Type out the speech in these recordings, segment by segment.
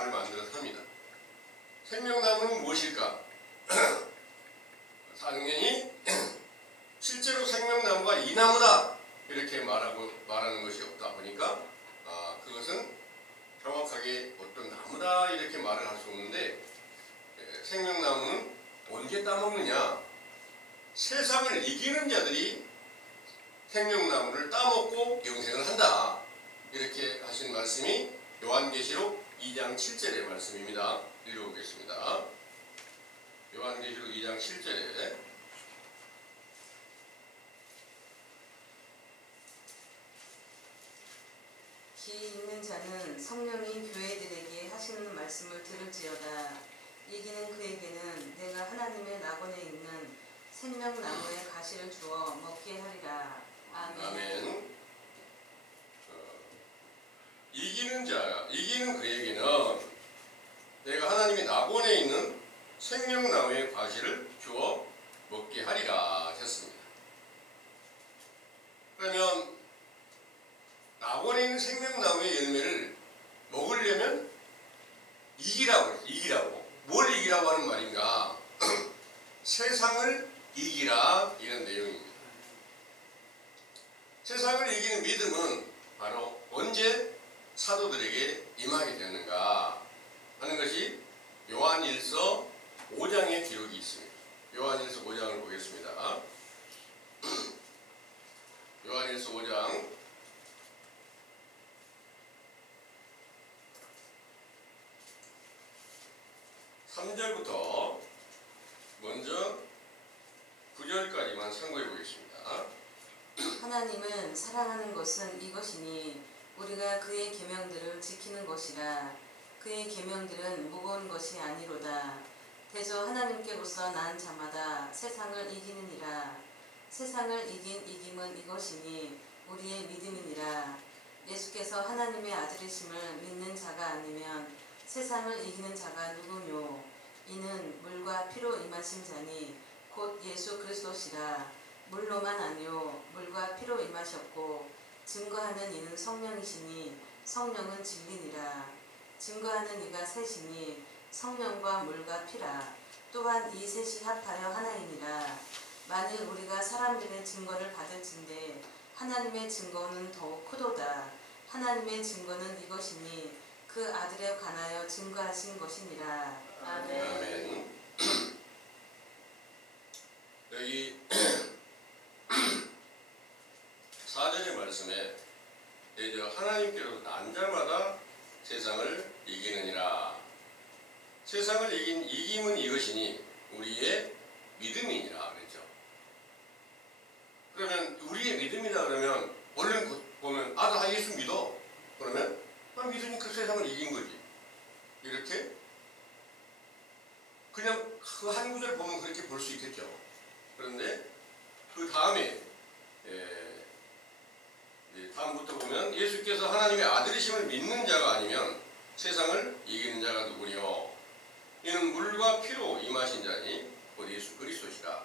말을 만들어서 합니다. 생명나무는 무엇일까? 당연히 실제로 생명나무가 이 나무다 이렇게 말하는 것이 없다 보니까 그것은 정확하게 어떤 나무다 이렇게 말을 할 수 없는데, 생명나무는 언제 따먹느냐? 세상을 이기는 자들이 생명나무를 따먹고 영생을 한다 이렇게 하신 말씀이 요한계시록 2장 7절의 말씀입니다. 읽어보겠습니다. 요한계시록 2장 7절에 귀 있는 자는 성령이 교회들에게 하시는 말씀을 들을지어다. 이기는 그에게는 내가 하나님의 낙원에 있는 생명나무의 가시를 주어 먹게 하리라. 아멘. 아멘. 이기는 그에게는 내가 하나님의 낙원에 있는 생명나무의 과실을 주어 먹게 하리라 하셨습니다. 그러면 낙원에 있는 생명나무의 열매를 먹으려면 이기라고. 뭘 이기라고 하는 말인가? 세상을 이기라 이런 내용입니다. 세상을 이기는 믿음은 바로 언제 사도들에게 임하게 되었는가 하는 것이 요한일서 5장의 기록이 있습니다. 요한일서 5장을 보겠습니다. 요한일서 5장 3절부터 먼저 9절까지만 참고해 보겠습니다. 하나님은 사랑하는 것은 이것이니 우리가 그의 계명들을 지키는 것이라. 그의 계명들은 무거운 것이 아니로다. 대저 하나님께로서 난 자마다 세상을 이기느니라. 세상을 이긴 이김은 이것이니 우리의 믿음이니라. 예수께서 하나님의 아들이심을 믿는 자가 아니면 세상을 이기는 자가 누구뇨? 이는 물과 피로 임하신 자니 곧 예수 그리스도시라. 물로만 아니요 물과 피로 임하셨고 증거하는 이는 성령이시니 성령은 진리니라. 증거하는 이가 셋이니 성령과 물과 피라. 또한 이 셋이 합하여 하나이니라. 만일 우리가 사람들의 증거를 받을진대 하나님의 증거는 더욱 크도다. 하나님의 증거는 이것이니 그 아들에 관하여 증거하신 것이니라. 아멘. 아멘. 여기 4절의 말씀에 하나님께로 난 자마다 세상을 이기느니라. 세상을 이긴 이김은 이것이니 우리의 믿음이니라 그랬죠. 그러면 우리의 믿음이다 그러면 얼른 보면 나 예수 믿어. 그러면 믿으니까 세상을 이긴 거지. 이렇게 그냥 그 한 구절 보면 그렇게 볼 수 있겠죠. 그런데 그 다음에 다음부터 보면 예수께서 하나님의 아들이심을 믿는 자가 아니면 세상을 이기는 자가 누구니요? 이는 물과 피로 임하신 자니 곧 예수 그리스도시라.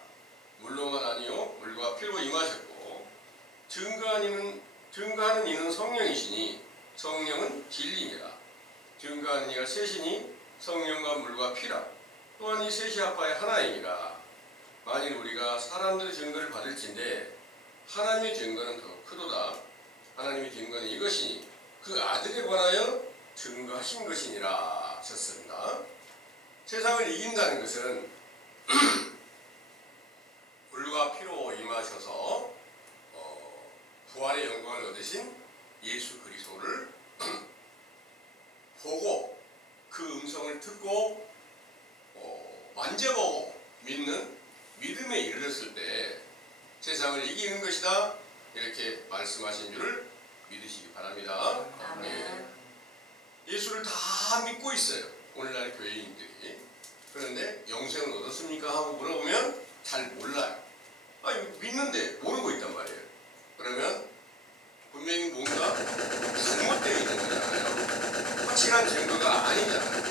물로만 아니요 물과 피로 임하셨고 증거하는 이는 성령이시니 성령은 진리니라. 증거하는 이가 셋이니 성령과 물과 피라. 또한 이 셋이 합하여 하나이니라. 만일 우리가 사람들의 증거를 받을진대 하나님의 증거는 더 크도다. 하나님의 증거는 이것이니 그 아들에 관하여 증거하신 것이니라 하셨습니다. 세상을 이긴다는 것은 물과 피로 임하셔서 부활의 영광을 얻으신 예수 그리스도를 보고 그 음성을 듣고 만져보고 믿는 믿음에 이르렀을 때 세상을 이기는 것이다 이렇게 말씀하신 줄을 믿으시기 바랍니다. 아멘. 예수를 다 믿고 있어요 오늘날 교회인들이. 그런데 영생을 얻었습니까 하고 물어보면 잘 몰라요. 믿는데 모르고 있단 말이에요. 그러면 분명히 뭔가 잘못되어 있는 거잖아요. 확실한 증거가 아니잖아요.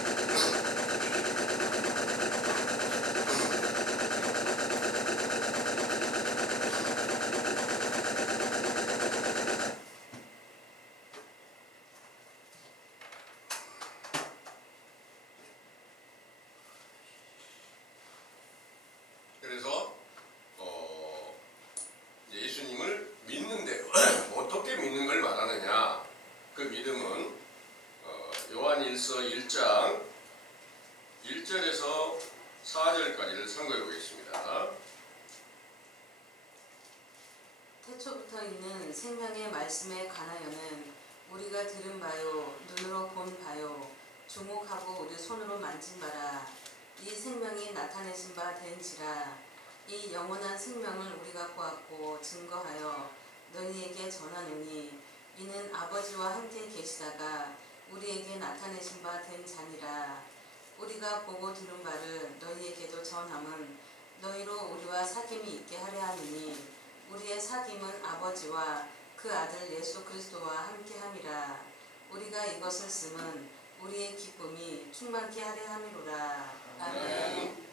생명의 말씀에 관하여는 우리가 들은 바요 눈으로 본 바요 주목하고 우리 손으로 만진 바라 이 생명이 나타내신 바 된지라 이 영원한 생명을 우리가 보았고 증거하여 너희에게 전하노니 이는 아버지와 함께 계시다가 우리에게 나타내신 바 된 자니라. 우리가 보고 들은 바를 너희에게도 전함은 너희로 우리와 사귐이 있게 하려 함이니 우리의 사귐은 아버지와 그 아들 예수 그리스도와 함께 함이라. 우리가 이것을 쓰면 우리의 기쁨이 충만케 하려 함이로라. 아멘.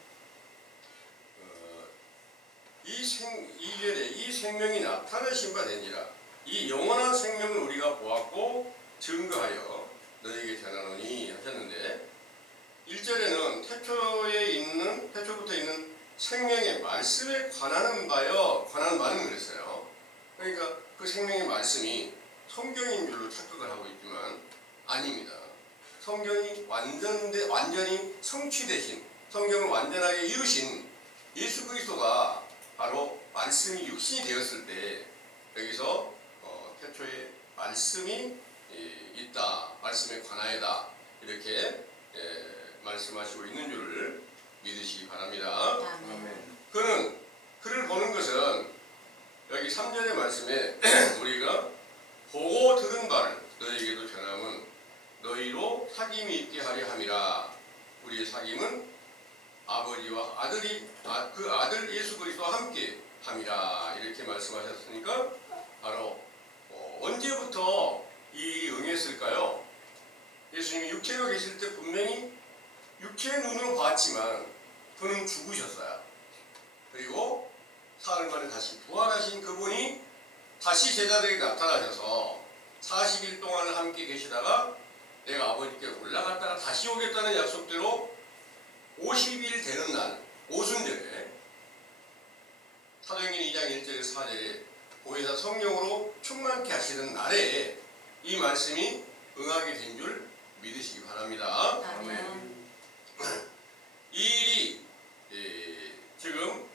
이 생명이 나타내신 바 된지라 이 영원한 생명을 우리가 보았고 증거하여 너희에게 전하노니 하셨는데 1절에는 태초부터 있는 생명의 말씀에 관한 바는 그랬어요. 그러니까 그 생명의 말씀이 성경인 줄로 착각을 하고 있지만 아닙니다. 성경이 완전히 성취되신 성경을 완전하게 이루신 예수 그리스도가 바로 말씀이 육신이 되었을 때 여기서 태초에 말씀이 있다, 말씀에 관하여다 이렇게 말씀하시고 있는 줄을 믿으시기 바랍니다. 아멘. 그를 보는 것은 여기 3절의 말씀에 우리가 보고 들은 바를 너희에게도 전함은 너희로 사귐이 있게 하려 함이라. 우리의 사귐은 아버지와 그 아들 예수 그리스도와 함께 함이라 이렇게 말씀하셨으니까 바로 언제부터 이 응했을까요? 예수님이 육체로 계실 때 분명히 육체의 눈으로 봤지만 그는 죽으셨어요. 그리고 사흘 만에 다시 부활하신 그분이 다시 제자들에게 나타나셔서 40일 동안 함께 계시다가 내가 아버지께 올라갔다가 다시 오겠다는 약속대로 50일 되는 날 오순절에 사도행전 2장 1절에서 4절에 보혜사 성령으로 충만케 하시는 날에 이 말씀이 응하게 된 줄 믿으시기 바랍니다. 아멘. 이 일이 지금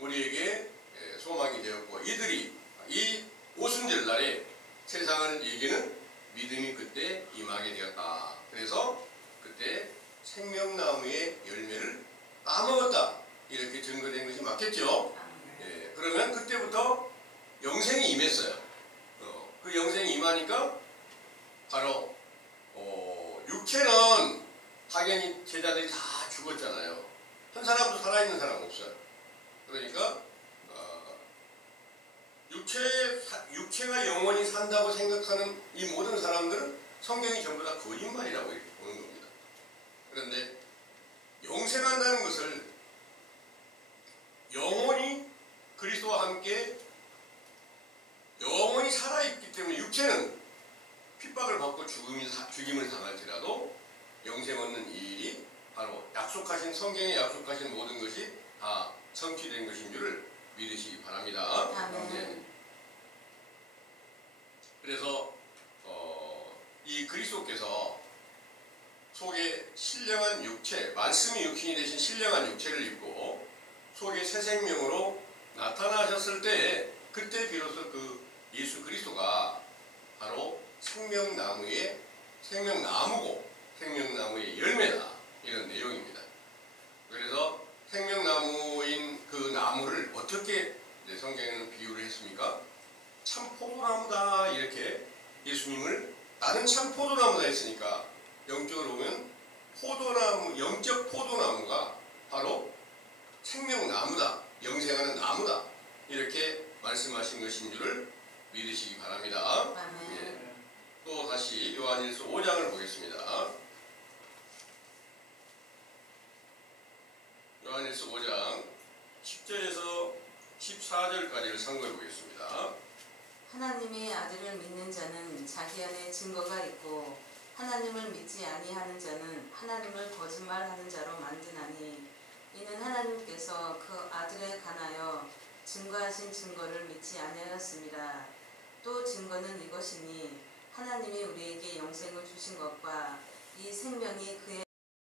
우리에게 소망이 되었고 이 오순절 날에 세상을 이기는 믿음이 그때 임하게 되었다. 그래서 그때 생명나무의 열매를 따먹었다. 이렇게 증거된 것이 맞겠죠? 그러면 그때부터 영생이 임했어요. 그 영생이 임하니까 바로 육체는 당연히 제자들이 다 죽었잖아요. 한 사람도 살아있는 사람 없어요. 그러니까 육체가 영원히 산다고 생각하는 이 모든 사람들은 성경이 전부 다 거짓말이라고 이렇게 보는 겁니다. 그런데 영생한다는 것을 영원히 그리스도와 함께 영원히 살아있기 때문에 육체는 핍박을 받고 죽임을 당할지라도 영생 얻는 이 일이 바로 성경에 약속하신 모든 것이 다 성취된 것인 줄을 믿으시기 바랍니다. 아멘. 그래서 이 그리스도께서 속에 신령한 육체, 말씀이 육신이 되신 신령한 육체를 입고 속에 새 생명으로 나타나셨을 때 그때 비로소 그 예수 그리스도가 바로 생명나무고 생명나무의 열매다 이런 내용입니다. 그래서 생명나무인 그 나무를 어떻게 성경에는 비유를 했습니까? 참 포도나무다 이렇게 예수님을 나는 참 포도나무다 했으니까 영적으로 보면 영적 포도나무가 바로 생명나무다, 영생하는 나무다 이렇게 말씀하신 것인 줄을 믿으시기 바랍니다. 아멘. 또 다시 요한일서 5장을 보겠습니다. 요한일서 5장 10절에서 14절까지를 상고해 보겠습니다. 하나님의 아들을 믿는 자는 자기 안에 증거가 있고 하나님을 믿지 아니하는 자는 하나님을 거짓말하는 자로 만드나니 이는 하나님께서 그 아들에 관하여 증거하신 증거를 믿지 아니하였습니다. 또 증거는 이것이니 하나님이 우리에게 영생을 주신 것과 이 생명이 그의